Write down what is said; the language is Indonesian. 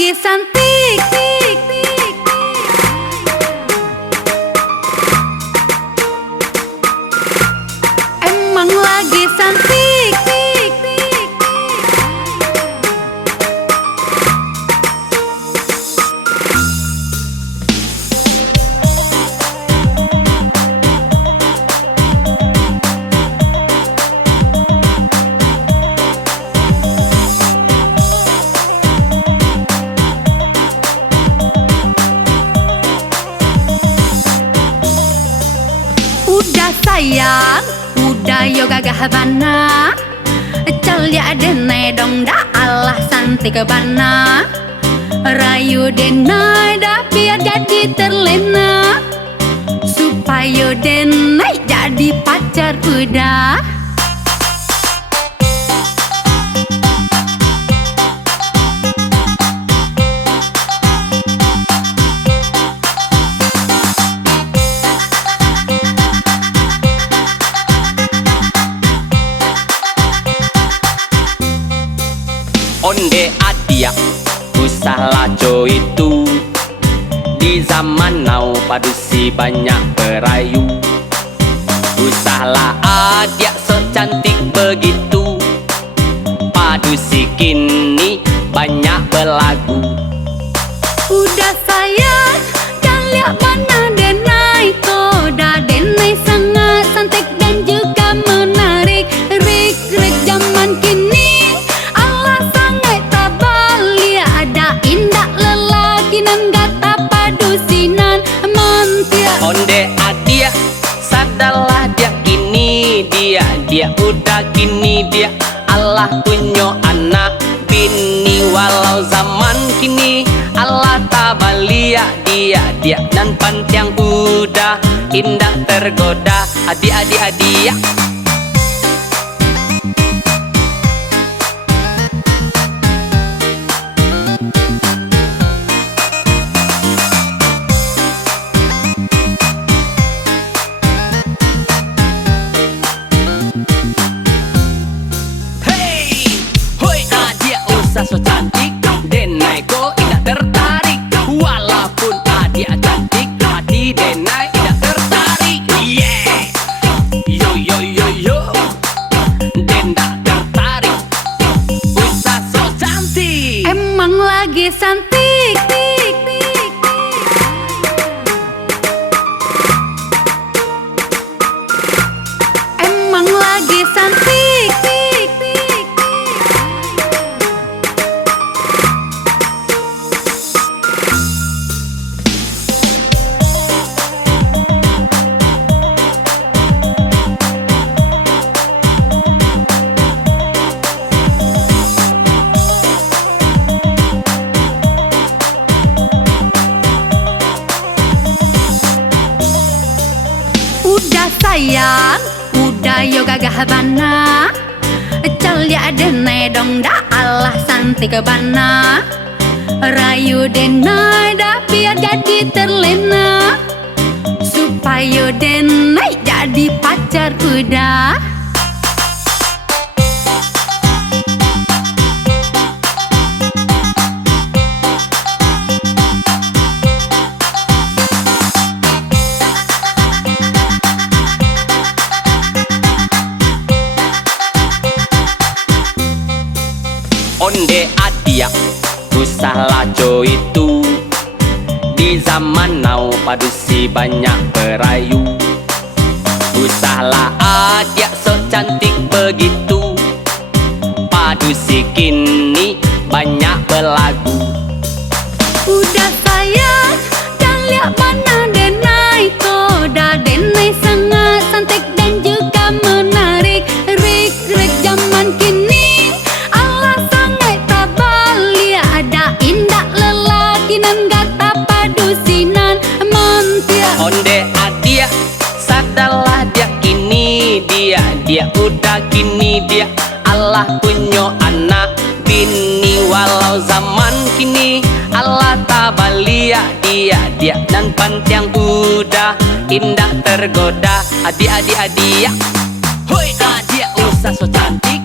lagi cantik, emang lagi cantik. Udah sayang, udah yo gagah bana, calya denai dong da Allah santik bana, rayu denai da biar jadi terlena, supaya denai jadi pacar udah. Onde adia usah lajo itu, di zaman now padusi banyak perayu. Usahlah adia sok cantik begitu, padusi kini banyak belagu. Udah sayang, dan lihat mana denai, koda denai sangat cantik dan juga menarik. Rik zaman kini Allah sangat tabal, dia ada indah lelaki nan gata padusinan mantia. Onde adia sadarlah dia kini dia udah kini dia Allah punya anak bini. Walau zaman kini Allah tabalia dia dan pantiang udah indah tergoda. Adia so cantik, denai kok tidak tertarik. Walaupun adia cantik, hati denai tidak tertarik. Yeah, yo, denda tertarik. Usah so cantik, Emang lagi cantik, emang lagi cantik. Udah sayang, udah yo gagah bana, calya denai dong da Allah santik bana, rayu denai da biar jadi terlena, supaya denai jadi pacar udah. onde adia usah lajo itu, di zaman now padusi banyak perayu. Usahlah adia sok cantik begitu, padusi kini banyak belagu. Udah sayang, dan lihat mana denai, koda denai sangat cantik dan juga menarik. Rik zaman kini Allah sangat tabal, dia ada indah lelaki nan gata padusinan mantia. Onde adia sadarlah dia kini dia udah kini dia Allah punya anak bini. Walau zaman kini Allah tabalia dia dan pantiang udah indah tergoda. Adia hoi adia usah so cantik,